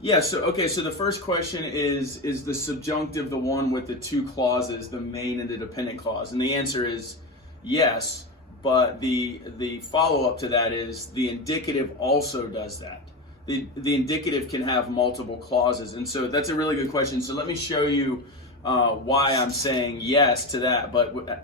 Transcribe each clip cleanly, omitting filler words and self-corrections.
Yeah, so okay, so the first question is the subjunctive the one with the two clauses, the main and the dependent clause? And the answer is yes, but the follow-up to that is the indicative also does that. The indicative can have multiple clauses, and so that's a really good question. So let me show you why I'm saying yes to that, but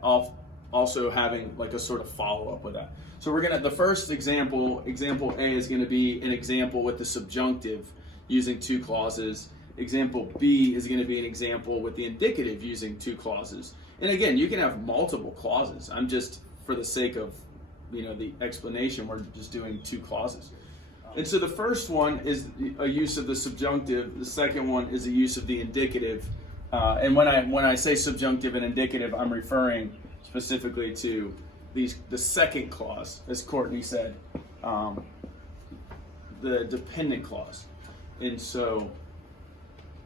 also having like a sort of follow-up with that. So we're gonna, the first example A is gonna be an example with the subjunctive using two clauses. Example B is going to be an example with the indicative using two clauses. And again, you can have multiple clauses. I'm just, for the sake of the explanation, we're just doing two clauses. And so the first one is a use of the subjunctive. The second one is a use of the indicative. And when I say subjunctive and indicative, I'm referring specifically to the second clause, as Courtney said, the dependent clause. And so,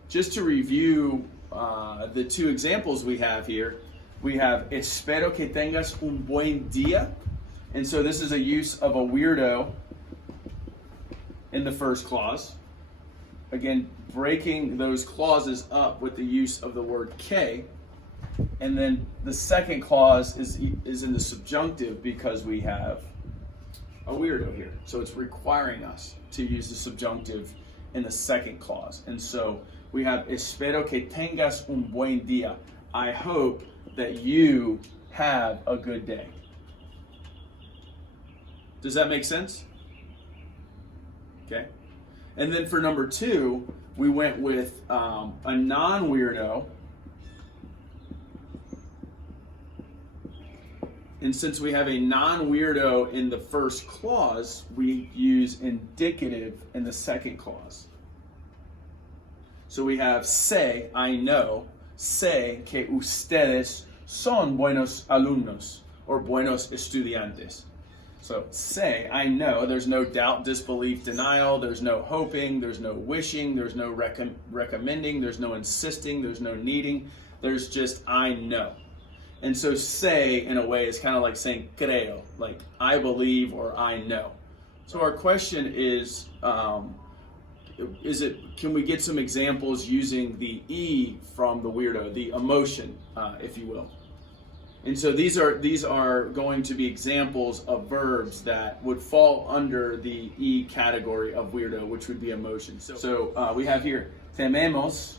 just to review the two examples we have here, we have espero que tengas un buen día. And so this is a use of a weirdo in the first clause. Again, breaking those clauses up with the use of the word que. And then the second clause is in the subjunctive because we have a weirdo here. So it's requiring us to use the subjunctive in the second clause. And so we have espero que tengas un buen día. I hope that you have a good day. Does that make sense? Okay. And then for number two, we went with a non-weirdo. And since we have a non-weirdo in the first clause, we use indicative in the second clause. So we have sé, I know, sé que ustedes son buenos alumnos, or buenos estudiantes. So sé, I know, there's no doubt, disbelief, denial, there's no hoping, there's no wishing, there's no recommending, there's no insisting, there's no needing, there's just I know. And so say, in a way, is kind of like saying creo, like I believe or I know. So our question is can we get some examples using the E from the weirdo, the emotion, if you will? And so these are going to be examples of verbs that would fall under the E category of weirdo, which would be emotion. So we have here, tememos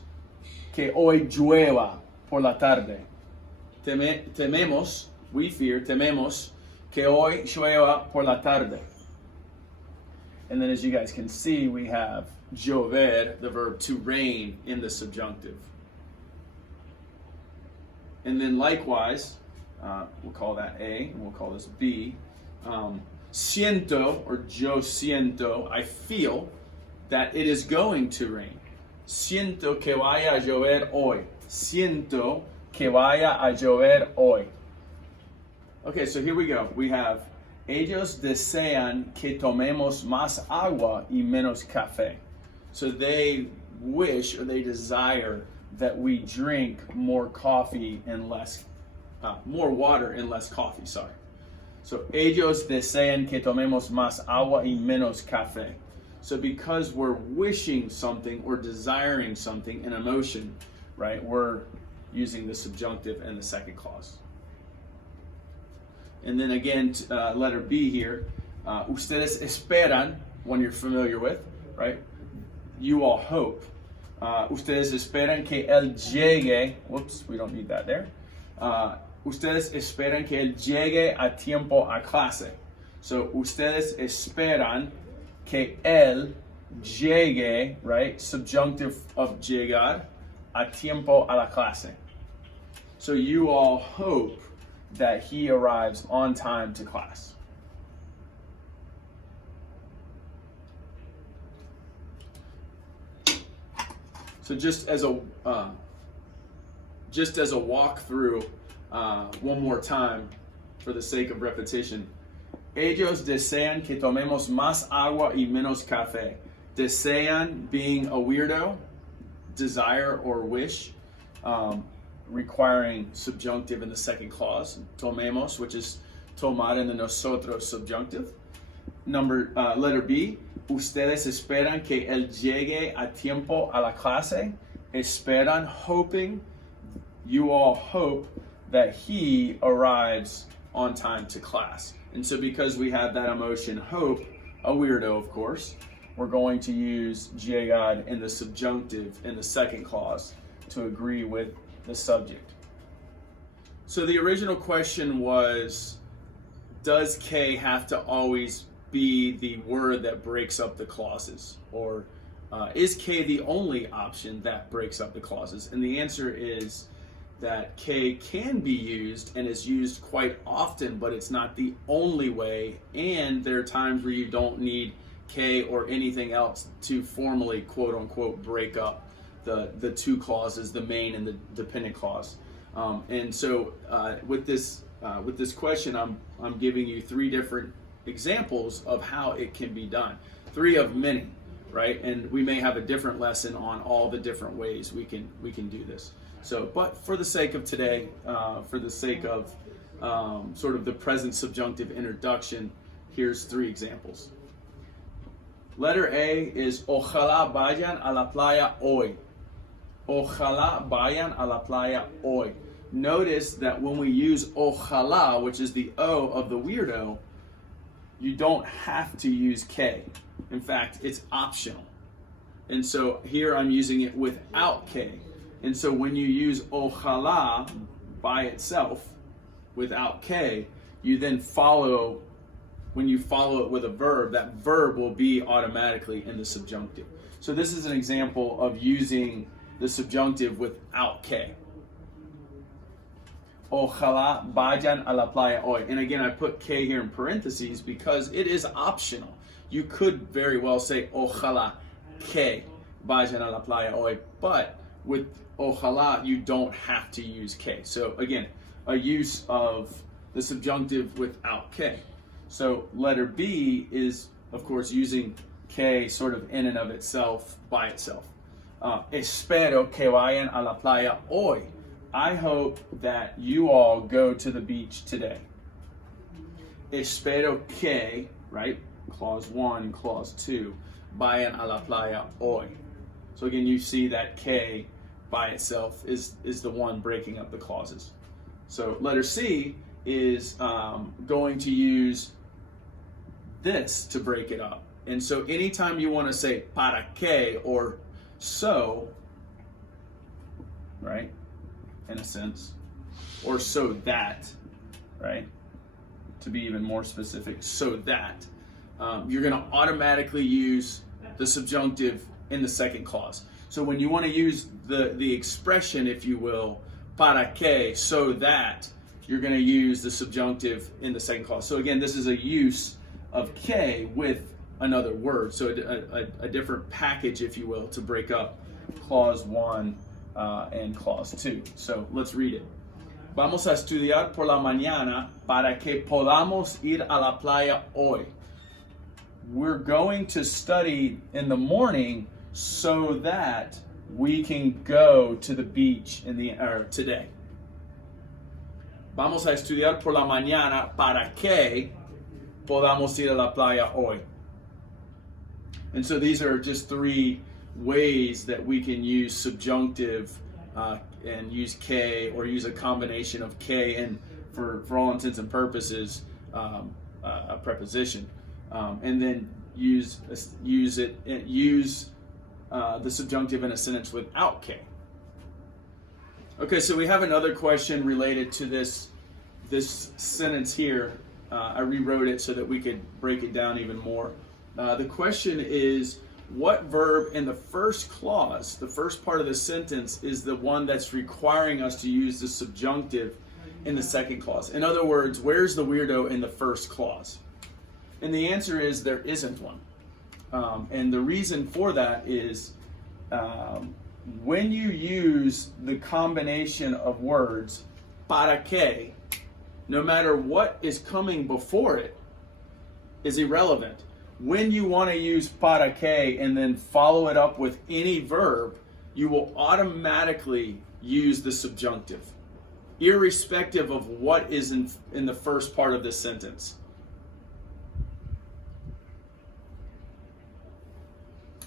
que hoy llueva por la tarde. Tememos, we fear, tememos que hoy llueva por la tarde. And then as you guys can see, we have llover, the verb to rain, in the subjunctive. And then likewise, we'll call that A, and we'll call this B. Siento, or yo siento, I feel that it is going to rain. Siento que vaya a llover hoy. Siento que vaya a llover hoy. Okay, so here we go. We have ellos desean que tomemos más agua y menos café. So they wish, or they desire, that we drink more coffee and less, more water and less coffee, sorry. So ellos desean que tomemos más agua y menos café. So because we're wishing something or desiring something, an emotion, right, we're using the subjunctive and the second clause. And then again, letter B here, ustedes esperan, one you're familiar with, right? You all hope. Ustedes esperan que él llegue, whoops, we don't need that there. Ustedes esperan que él llegue a tiempo a clase. So, ustedes esperan que él llegue, right? Subjunctive of llegar, a tiempo a la clase. So you all hope that he arrives on time to class. So just as a walkthrough, one more time, for the sake of repetition. Ellos desean que tomemos más agua y menos café. Desean being a weirdo, desire or wish, requiring subjunctive in the second clause. Tomemos, which is tomar in the nosotros subjunctive. Letter B, Ustedes esperan que él llegue a tiempo a la clase. Esperan, hoping. You all hope that he arrives on time to class. And so because we have that emotion, hope, a weirdo, of course, we're going to use llegad in the subjunctive in the second clause to agree with the subject. So the original question was, does K have to always be the word that breaks up the clauses? Or is K the only option that breaks up the clauses? And the answer is that K can be used and is used quite often, but it's not the only way. And there are times where you don't need K or anything else to formally, quote unquote, break up the two clauses, the main and the dependent clause. And so with this question, I'm giving you three different examples of how it can be done. Three of many, right? And we may have a different lesson on all the different ways we can do this. So, but for the sake of today, for the sake of sort of the present subjunctive introduction, here's three examples. Letter A is ojalá vayan a la playa hoy. Ojalá vayan a la playa hoy. Notice that when we use ojalá, which is the O of the weirdo, you don't have to use K. In fact, it's optional. And so here I'm using it without K. And so when you use ojalá by itself without K, you then follow, when you follow it with a verb, that verb will be automatically in the subjunctive. So this is an example of using the subjunctive without K. Ojalá vayan a la playa hoy. And again, I put K here in parentheses because it is optional. You could very well say ojalá que vayan a la playa hoy, but with ojalá you don't have to use K. So again, a use of the subjunctive without K. So letter B is, of course, using K sort of in and of itself, by itself. Espero que vayan a la playa hoy. I hope that you all go to the beach today. Espero que, right? Clause 1, clause 2. Vayan a la playa hoy. So again, you see that K by itself is the one breaking up the clauses. So letter C is going to use this to break it up. And so anytime you want to say para qué or so, right, in a sense, or so that, right, to be even more specific, so that, you're going to automatically use the subjunctive in the second clause. So when you want to use the expression, if you will, para qué, so that, you're going to use the subjunctive in the second clause. So again, this is a use of K with another word. So a different package, if you will, to break up clause 1 and clause 2. So let's read it. Vamos a estudiar por la mañana para que podamos ir a la playa hoy. We're going to study in the morning so that we can go to the beach today. Vamos a estudiar por la mañana para que podamos ir a la playa hoy. And so these are just three ways that we can use subjunctive and use K, or use a combination of K and, for all intents and purposes, a preposition, and then use the subjunctive in a sentence without K. Okay, so we have another question related to this sentence here. I rewrote it so that we could break it down even more. The question is, what verb in the first clause, the first part of the sentence, is the one that's requiring us to use the subjunctive in the second clause? In other words, where's the weirdo in the first clause? And the answer is there isn't one. And the reason for that is when you use the combination of words para que, no matter what is coming before it is irrelevant. When you want to use para que and then follow it up with any verb, you will automatically use the subjunctive, irrespective of what is in the first part of this sentence.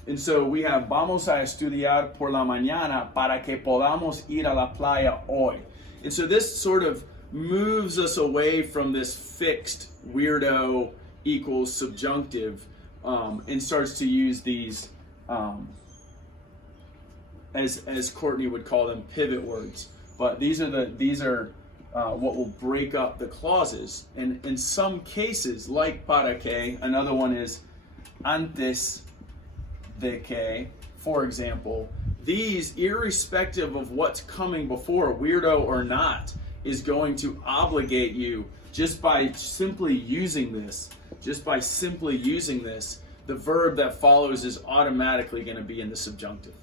And so we have vamos a estudiar por la mañana para que podamos ir a la playa hoy. And so this sort of moves us away from this fixed weirdo equals subjunctive and starts to use these, as Courtney would call them, pivot words. But these are what will break up the clauses. And in some cases, like para que, another one is antes de que, for example, these, irrespective of what's coming before, weirdo or not, is going to obligate you just by simply using this. The verb that follows is automatically going to be in the subjunctive.